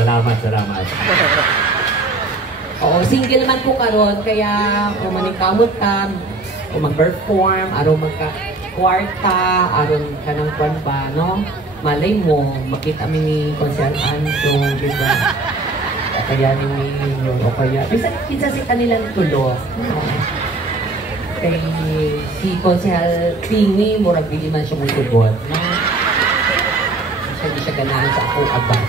Salamat, salamat. Oo, single man ko karon kaya kung maningkamot ka, kung mag-perform, aron magka-kwarta, aron ka ng kwan ba, no? Malay mo, makita mi ni Consel Anto, di ba? O kaya ni o kaya, bisa si kanilang tulo. Kay si Consel Tingi, murag bili man siya mong tugot, no? Hindi siya ganahan sa ako, aba.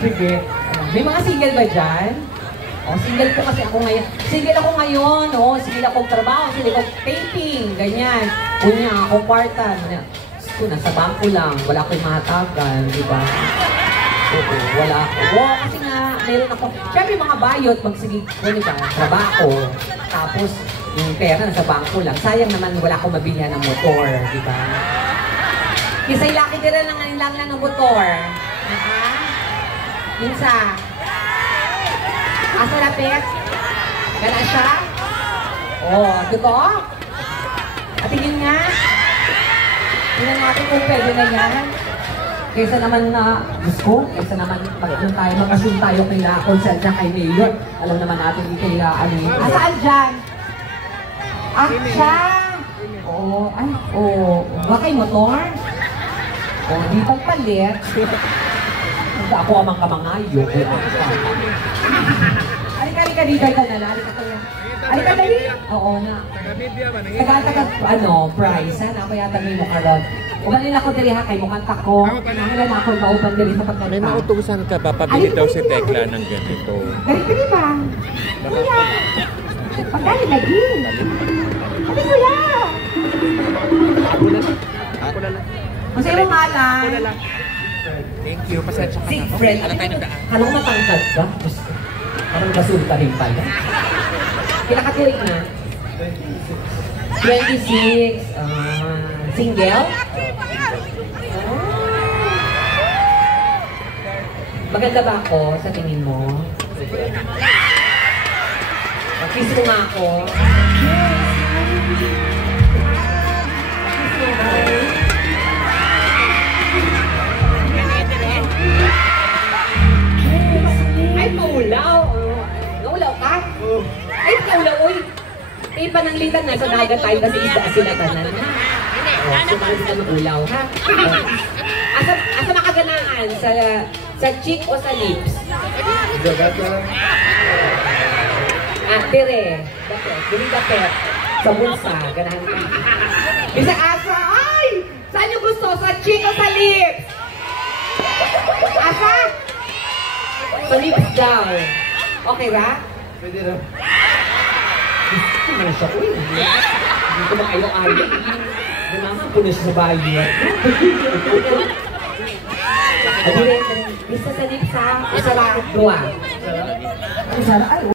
Sige. May mga single ba dyan? O, single po kasi ako ngayon. Single ako ngayon, o. Single akong trabaho, single akong taping, ganyan. Unya, ako kwarta. Nasa bangko lang, wala akong mahatagan, di ba? Oo, wala ako. Oo, kasi nga, meron ako. Siyempre, mga bayot, magsigig ko, di ba? Trabaho. Tapos, yung pera nasa bangko lang. Sayang naman, wala akong mabilihan ng motor, di ba? Kisa'y laki din lang ng motor. Minsa. Asa lapit? Gana siya? Oh, totoo? At tingin nga. Tingnan natin kung pwede na yan. Kaysa naman na, gusto, kaysa naman mag-assume tayo kay Consel na kay Mayor. Alam naman natin di kay asaan dyan? Siya! Oo, ay, oo. Bakay motor? Oo, di pagpalit. Ako amang kamangayo. Halika dito, ikaw na lang. Halika dali. Oo na. Taga, price, ha? Ako yata may mukha ron. Ubalin ako dali ha, kay mukhang tako. Nangila na ako mauban dali sa pagkanta. May mautusan ka ba? Pabili daw si Tekla ng ganito. Dali ba? Kuya. Pagdali lagi. Sabi kuya. Ako na lang. Masaya mo nga lang. Thank you. Pasensya ka na. Sigfred, alam mo matangkad ka? Parang basulta rin pala. Pinakatirik na? 26. Single? Maganda ba ako sa tingin mo? Kiss mo nga ako. Ay, maulaw. Naulaw ka? Ay, naulaw, uy. Eh, pananglitan na sa dagat tayo kasi isda sila tanan. O, sumalit ka maulaw, ha? Asa makaganaan? Sa cheek o sa lips? Dire. Dili dapet. Sa bulsa. Ganahan ka. Bisa asa, ay! Saan nyo gusto? Sa cheek o sa lips? Asa? Sa lips daw. Okay ba? Pwede na. Gusto naman siya. Uy, hindi ko makayo-ayo. Ganahan po na siya sa bayo. Isa sa lips ha? Isa lang. Dua. Isa lang.